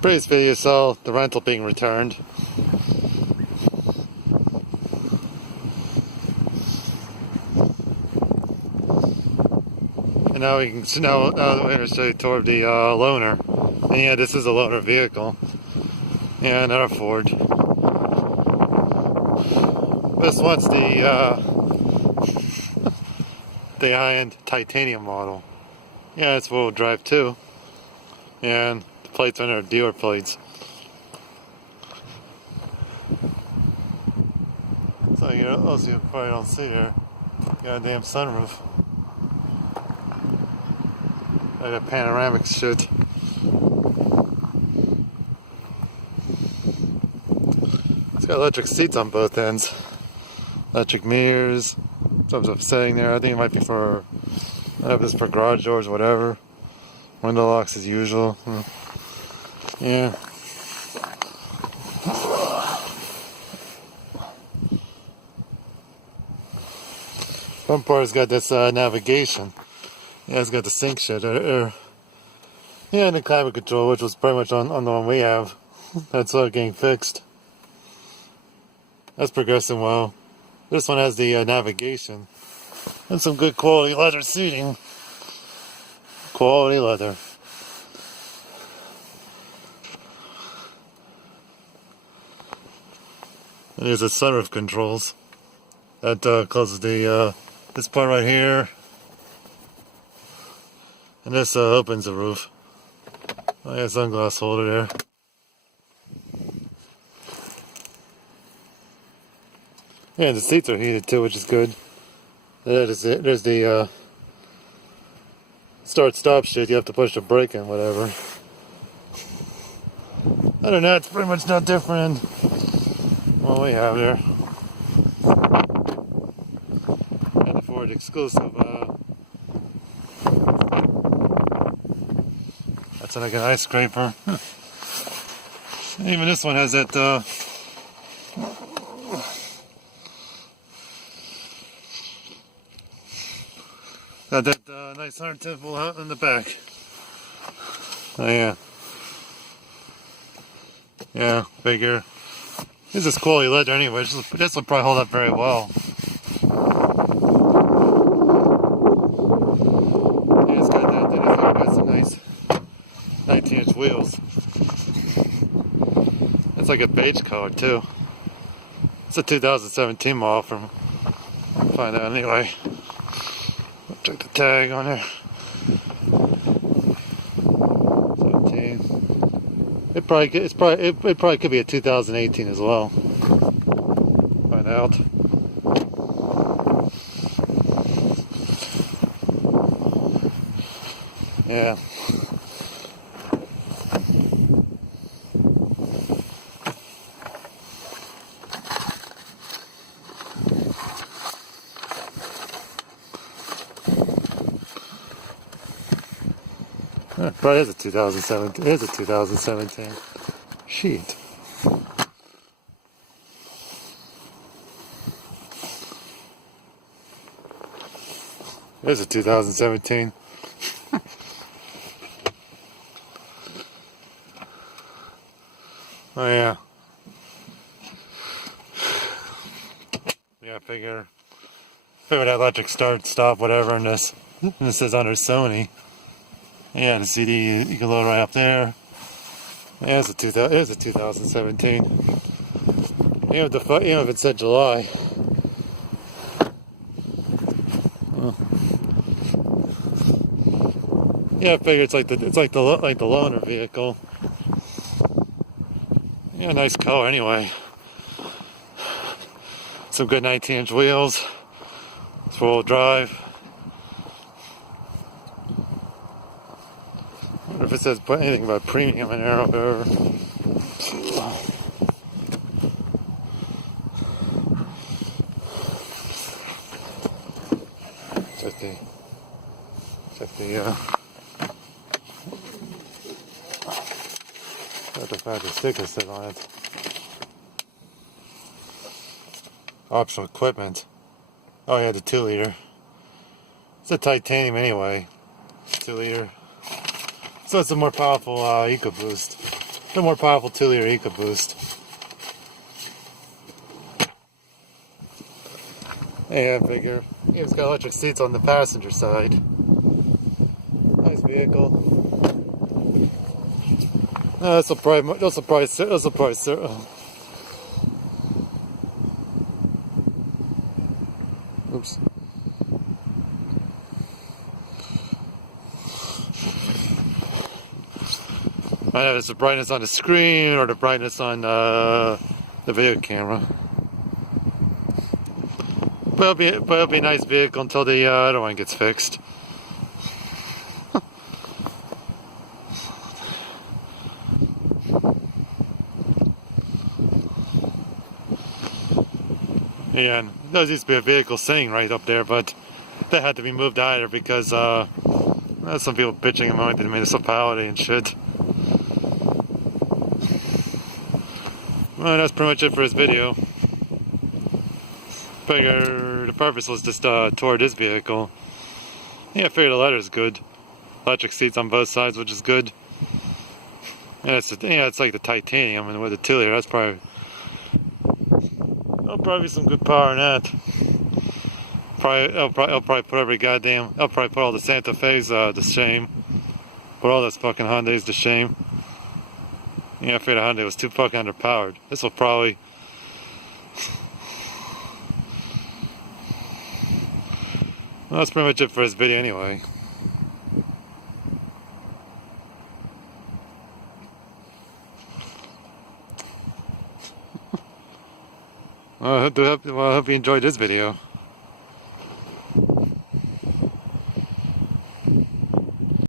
Previous video you saw the rental being returned. And now we can now we're going to show you toward the loaner. And yeah, this is a loaner vehicle. Yeah, another Ford. This one's the high-end titanium model. Yeah, it's four-wheel drive too. And the plates are dealer plates. So you also you probably don't see there. Goddamn sunroof. Like a panoramic shit. It's got electric seats on both ends. Electric mirrors. Some stuff sitting there. I think it might be for, I don't know if this is for garage doors or whatever. Window locks as usual. Yeah. Front part has got this navigation. Yeah, it's got the sync shit. Yeah, and the climate control, which was pretty much on the one we have. That's getting fixed. That's progressing well. This one has the navigation. And some good quality leather seating. Quality leather. And here's the sunroof controls. That closes the this part right here. And this opens the roof. Oh yeah, sunglass holder there. Yeah, the seats are heated too, which is good. There's the start-stop shit. You have to push the brake and whatever. I don't know. It's pretty much not different than what we have there. And the Ford exclusive. That's like an ice scraper. Even this one has that got that nice 110 volt out in the back. Oh yeah. Yeah, bigger. This is quality leather anyway. This will probably hold up very well. Yeah, it's got some nice 19-inch wheels. It's like a beige color too. It's a 2017 model from, I'll find out anyway. I'll check the tag on there. 17. It probably could be a 2018 as well. Find out. Yeah. Probably is a 2017. It is a 2017. Shit. It is a 2017. Oh yeah. Yeah, figure that electric start, stop, whatever, and this is under Sony. Yeah, the CD you can load right up there. Yeah, it's a 2017. Even if it said July. Yeah, I figure it's like the loaner vehicle. Yeah, nice color anyway. Some good 19-inch wheels. It's 4-wheel drive. I wonder if it says anything about premium in there or whatever. Got the fact the sticker still on it. Optional equipment. Oh yeah, the 2-liter. It's a titanium anyway. 2-liter. So it's a more powerful EcoBoost. A more powerful 2-liter EcoBoost. Yeah, I figure. It's got electric seats on the passenger side. Nice vehicle. This'll probably. Oops. I don't know if it's the brightness on the screen or the brightness on the video camera. But it'll be a nice vehicle until the other one gets fixed. Yeah, and there used to be a vehicle sitting right up there, but that had to be moved out of there because some people bitching about the municipality and shit. Well, that's pretty much it for this video. Figure the purpose was just toward this vehicle. Yeah, I figured the letter's good. Electric seats on both sides, which is good. And it's like the titanium, and with the 2-liter, that's probably there'll probably be some good power in that. It'll probably put every goddamn. It'll probably put all the Santa Fe's to shame. Put all those fucking Hyundais to shame. Yeah, I figured a Hyundai was too fucking underpowered. This will probably. Well, that's pretty much it for this video anyway. I hope you enjoyed this video.